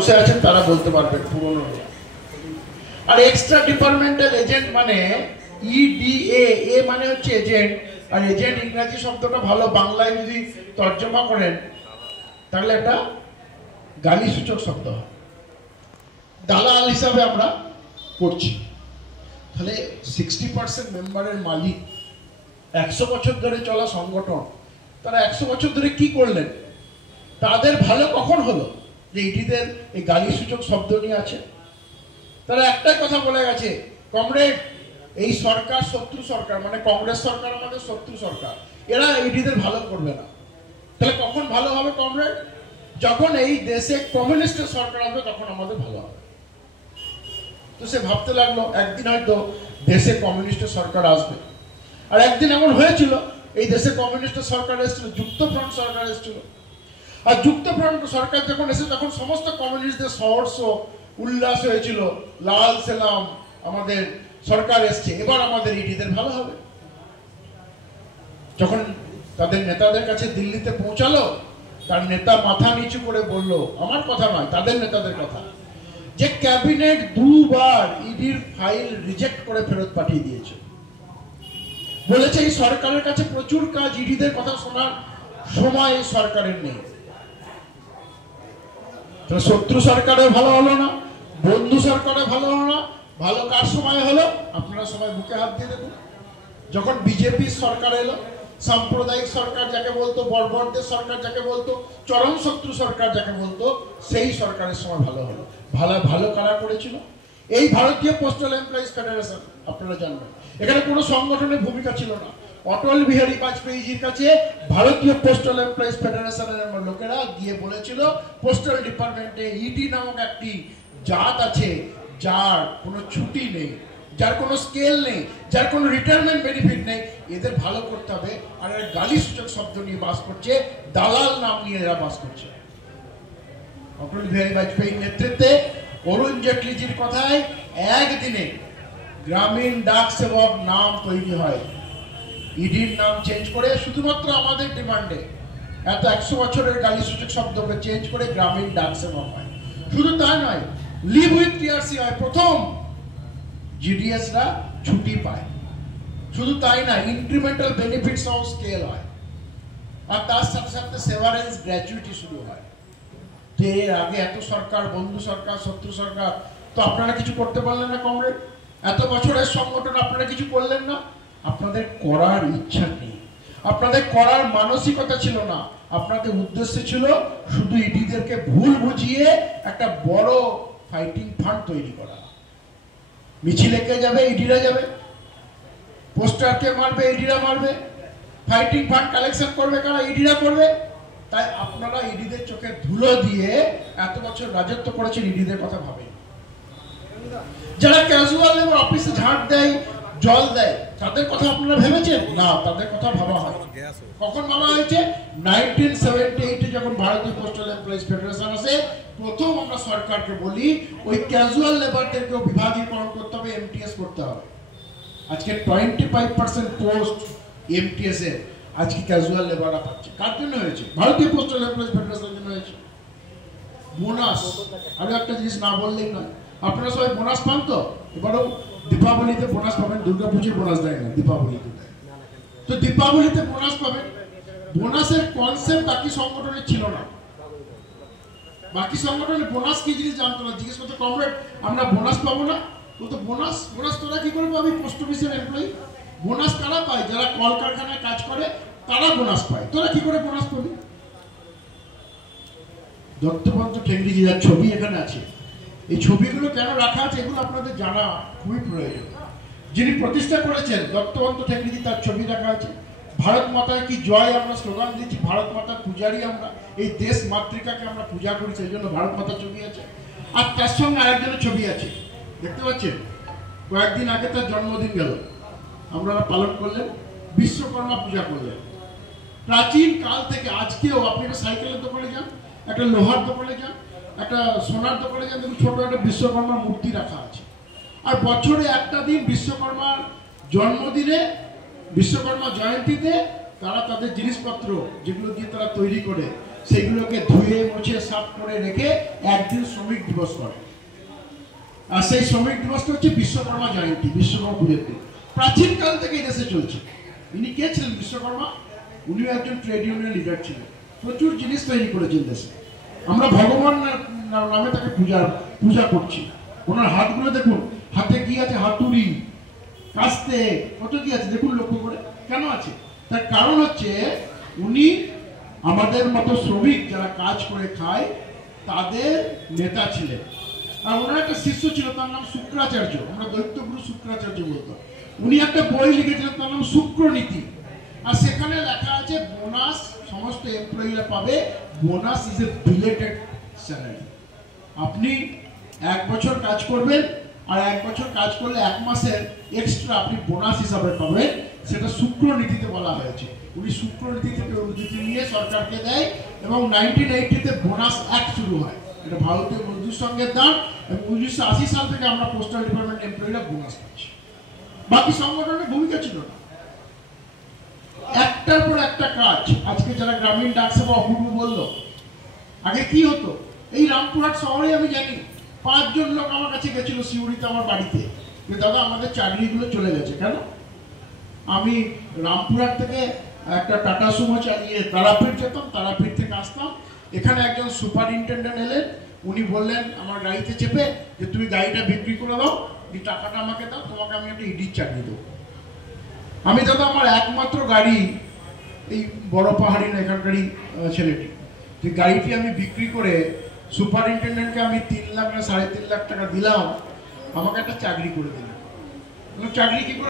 বসে আছেন তারা বলতে পারবেন পুরনো। আর এক্সট্রা ডিপার্টমেন্টাল এজেন্ট মানে ইডিএ, এ মানে হচ্ছে এজেন্ট, আর এজেন্ট ইংরেজি শব্দটা ভালো বাংলায় যদি তর্জমা করেন তাহলে একটা গালিসূচক শব্দ হয়। দালাল হিসাবে আমরা করছি। তাহলে 60% মেম্বারের মালিক, 100 বছর ধরে চলা সংগঠন, তারা 100 বছর ধরে কি করলেন? তাদের ভালো কখন হলো যে ইডিদের এই গালিসূচক শব্দ নিয়ে আছে? তারা একটাই কথা বলে গেছে, কমরেড এই সরকার শত্রু সরকার, মানে কংগ্রেস সরকার আমাদের শত্রু সরকার, এরা ইডিদের ভালো করবে না। তাহলে কখন ভালো হবে কমরেড? যখন এই দেশে কমিউনিস্টের সরকার আসবে তখন আমাদের ভালো হবে। তো সে ভাবতে লাগলো একদিন হয়তো দেশে কমিউনিস্টের সরকার আসবে। আর একদিন এমন হয়েছিল, এই দেশে কমিউনিস্টের সরকার এসেছিল, যুক্তফ্রন্ট সরকার এসেছিল। আর যুক্তফ্রন্ট সরকার যখন এসে তখন সমস্ত কমিউনিস্টদের সহর্ষ উল্লাস হয়েছিল, লাল সেলাম, আমাদের সরকার এসছে, এবার আমাদের ইডিদের ভালো হবে। যখন তাদের নেতাদের কাছে দিল্লিতে পৌঁছালো, তার নেতা মাথা নিচু করে বলল, আমার কথা নয় তাদের নেতাদের কথা, যে ক্যাবিনেট দুবার ইডির ফাইল রিজেক্ট করে ফেরত পাঠিয়ে দিয়েছে। বলেছে এই সরকারের কাছে প্রচুর কাজ, ইডিদের কথা শোনার সময় এই সরকারের নেই। শত্রু সরকারে ভালো হলো না, বন্ধু সরকারে ভালো হলো না, ভালো কার সময় হলো? আপনারা সবাই বুকে হাত দিয়ে দেখুন। যখন বিজেপির সরকার এলো, সাম্প্রদায়িক সরকার যাকে বলতো, বর্বরদের সরকার যাকে বলতো, চরম শত্রু সরকার যাকে বলতো, সেই সরকারের সময় ভালো হলো। ভালো কারা করেছিল? এই ভারতীয় পোস্টাল এমপ্লয়িজ ফেডারেশন। আপনারা জানবেন এখানে কোনো সংগঠনের ভূমিকা ছিল না। অটল বিহারী বাজপেয়ীজির কাছে ভারতীয় পোস্টাল এমপ্লয়িজ ফেডারেশনের লোকেরা গিয়ে বলেছিল, পোস্টাল ডিপার্টমেন্টে ইডি নামক একটি জাত আছে যার কোনো ছুটি নেই, যার কোনো স্কেল নেই, যার কোনো রিটায়ারমেন্ট বেনিফিট নেই, এদের ভালো করতে হবে। আর এর গালিসূচক শব্দ নিয়ে বাস করছে, দালাল নাম নিয়ে এরা বাস করছে। অটল বিহারী বাজপেয়ীর নেতৃত্বে অরুণ জেটলিজির কথায় একদিনে গ্রামীণ ডাক সেবক নাম তৈরি হয়। ইডির নাম চেঞ্জ করে শুধুমাত্র আমাদের ডিমান্ডে এত 100 বছরের গালিসূচক শব্দকে চেঞ্জ করে গ্রামীণ ডাক সেবক হয়। শুধু তাই নয়, লিভ উইথ টিআরসি হয়, প্রথম জিডিএসরা ছুটি পায়। শুধু তাই না, ইনক্রিমেন্টাল বেনিফিটস অফ স্কেল হয়, আর তার সাথে সাথে সেভারেন্স গ্র্যাচুইটি শুরু হয়। তো এর আগে এত সরকার, বন্ধু সরকার, শত্রু সরকার, তো আপনারা কিছু করতে পারলেন না কমরেড? এত বছরের সংগঠন আপনারা কিছু করলেন না। আপনাদের করার ইচ্ছা নেই, আপনাদের করার মানসিকতা ছিল না। আপনাদের উদ্দেশ্য ছিল শুধু ইডিদেরকে ভুল বুঝিয়ে একটা বড় ফাইটিং ফান্ড তৈরি করা। মিছিলে কে যাবে? ইডিরা যাবে। পোস্টারকে মারবে? ইডিরা মারবে। ফাইটিং ফান্ড কালেকশন করবে কারা? ইডিরা করবে। তাই আপনারা ইডিদের চোখে ধুলো দিয়ে এত বছর রাজত্ব করেছেন, ইডিদের কথা ভাবেন। যারা ক্যাজুয়াল এবং অফিসে ঝাঁট দেয়, জল দেয়, তাদের কথা আপনারা ভেবেছেন? না, তাদের কথা ভাবা হয়। কখন ভাবা হয়েছে? 1978-এ যখন ভারতীয় পোস্টাল এমপ্লয়িজ ফেডারেশন আসে, প্রথম আমরা সরকারকে বলি ওই ক্যাজুয়াল লেবারদেরকেও বিভাগীকরণ করতে হবে, এমটিএস করতে হবে। আজকে 25% পোস্ট এমটিএস এর আজকে ক্যাজুয়াল লেবাররা পাচ্ছে। কার জন্য হয়েছে? ভারতীয় পোস্টাল এমপ্লয়িজ ফেডারেশনের জন্য হয়েছে। বোনাস, আমি একটা জিনিস না বললেই নয়, আপনারা সবাই বোনাস পান তো? এবারেও দীপাবলিতে বোনাস পাবেন, দুর্গাপুজোর বোনাস দেয় না, দীপাবলিতে দেয়। তো দীপাবলিতে বোনাস পাবেন। বোনাসের কনসেপ্ট বাকি সংগঠনের ছিল না। বাকি সংগঠনে বোনাস কি জিনিস জানতো না। জিজ্ঞেস করতে, কমরেড আমরা বোনাস পাবো না? বলতো বোনাস তোরা কি করবো? আমি পোস্ট অফিসের এমপ্লয়ি। বোনাস কারা পায়? যারা কলকারখানায় কাজ করে তারা বোনাস পায়। তোরা কি করে বোনাস পাবি? দত্তপন্ত ঠেঙ্গিজি যার ছবি এখানে আছে, এই ছবিগুলো কেন রাখা আছে এগুলো আপনাদের জানা খুবই প্রয়োজন। যিনি প্রতিষ্ঠা করেছেন দত্তপন্ত ঠেঙ্গিজি, তার ছবি রাখা আছে। ভারত মাতার কি জয় আমরা স্লোগান দিচ্ছি, ভারত মাতার পূজারী আমরা, এই দেশ মাতৃকাকে আমরা পূজা করি, সেই জন্য ভারত মাতার ছবি আছে। আর তার সঙ্গে আরেকজনের ছবি আছে, দেখতে পাচ্ছেন? কয়েকদিন আগে তার জন্মদিন গেল, আমরা পালন করলেন, বিশ্বকর্মা পূজা করলেন। প্রাচীন কাল থেকে আজকেও আপনি একটা সাইকেলের দোকানে যান, একটা লোহার দোকানে যান, একটা সোনার দোকানে যান, দেখুন ছোট একটা বিশ্বকর্মার মূর্তি রাখা আছে। আর বছরে একটা দিন বিশ্বকর্মার জন্মদিনে, বিশ্বকর্মা জয়ন্তীতে তারা তাদের জিনিসপত্র যেগুলো দিয়ে তারা তৈরি করে সেগুলোকে ধুয়ে মুছে সাফ করে রেখে একদিন শ্রমিক দিবস করে। আর সেই শ্রমিক দিবসটা হচ্ছে বিশ্বকর্মা জয়ন্তী, বিশ্বকর্মা পুজোর দিন। প্রাচীনকাল থেকে এই দেশে চলছে। ইনি কে ছিলেন বিশ্বকর্মা? উনিও একজন ট্রেড ইউনিয়ন লিডার ছিলেন, প্রচুর জিনিস তৈরি করেছেন দেশে। আমরা ভগবান নামে তাকে পূজা করছি। ওনার হাতগুলো দেখুন, হাতে কি আছে? হাতুড়ি, কাস্তে, কত কি আছে দেখুন, লক্ষ্য করে। কেন আছে? তার কারণ হচ্ছে উনি আমাদের মতো শ্রমিক যারা কাজ করে খায় তাদের নেতা ছিলেন। আর ওনার একটা শিষ্য ছিল, তার নাম শুক্রাচার্য, আমরা দৈত্যগুরু শুক্রাচার্য বলতাম। উনি একটা বই লিখেছিলেন, তার নাম শুক্রনীতি। আর সেখানে লেখা আছে বোনাস সমস্ত এমপ্লয়িরা পাবে, bonus is a belated salary. আপনি 1 বছর কাজ করবেন, আর 1 বছর কাজ করলে 1 মাসের এক্সট্রা আপনি বোনাস হিসাবে পাবেন, সেটা শুক্রনীতিতে বলা হয়েছে। উনি শুক্রনীতি থেকে উদ্ধৃতি নিয়ে সরকারকে দেয়, এবং 1980-তে বোনাস অ্যাক্ট শুরু হয়। এটা ভারতীয় মজদুর সংঘের দান, এবং 1980 সাল থেকে আমরা পোস্টাল ডিপার্টমেন্ট এমপ্লয়িরা বোনাস পাচ্ছি। বাকি সংগঠনের ভূমিকা ছিল না। একটার পর একটা কাজ। আজকে যারা গ্রামীণ ডাক সেবা অপূর্ব বললো, আগে কি হতো? এই রামপুরহাট শহরে আমি জানি 5 জন লোক আমার কাছে গেছিল সিউড়িতে আমার বাড়িতে, যে দাদা আমাদের চাকরিগুলো চলে গেছে। কেন? আমি রামপুরহাট থেকে একটা টাটা সুমো চালিয়ে তারাপীঠ যেতাম, তারাপীঠ থেকে আসতাম। এখানে একজন সুপারিনটেন্ডেন্ট এলেন, উনি বললেন আমার গাড়িতে চেপে যে তুমি গাড়িটা বিক্রি করে দাও, এই টাকাটা আমাকে দাও, তোমাকে আমি একটা ইডির চাকরি দেবো। আমি দাদা আমার একমাত্র গাড়ি, এই বড় পাহাড়ি না এখানকারই ছেলেটি, যে গাড়িটি আমি বিক্রি করে সুপারিনটেন্ডেন্টকে আমি 3 লাখ না 3.5 লাখ টাকা দিলাম, আমাকে একটা চাকরি করে দিলাম। চাকরি কি করে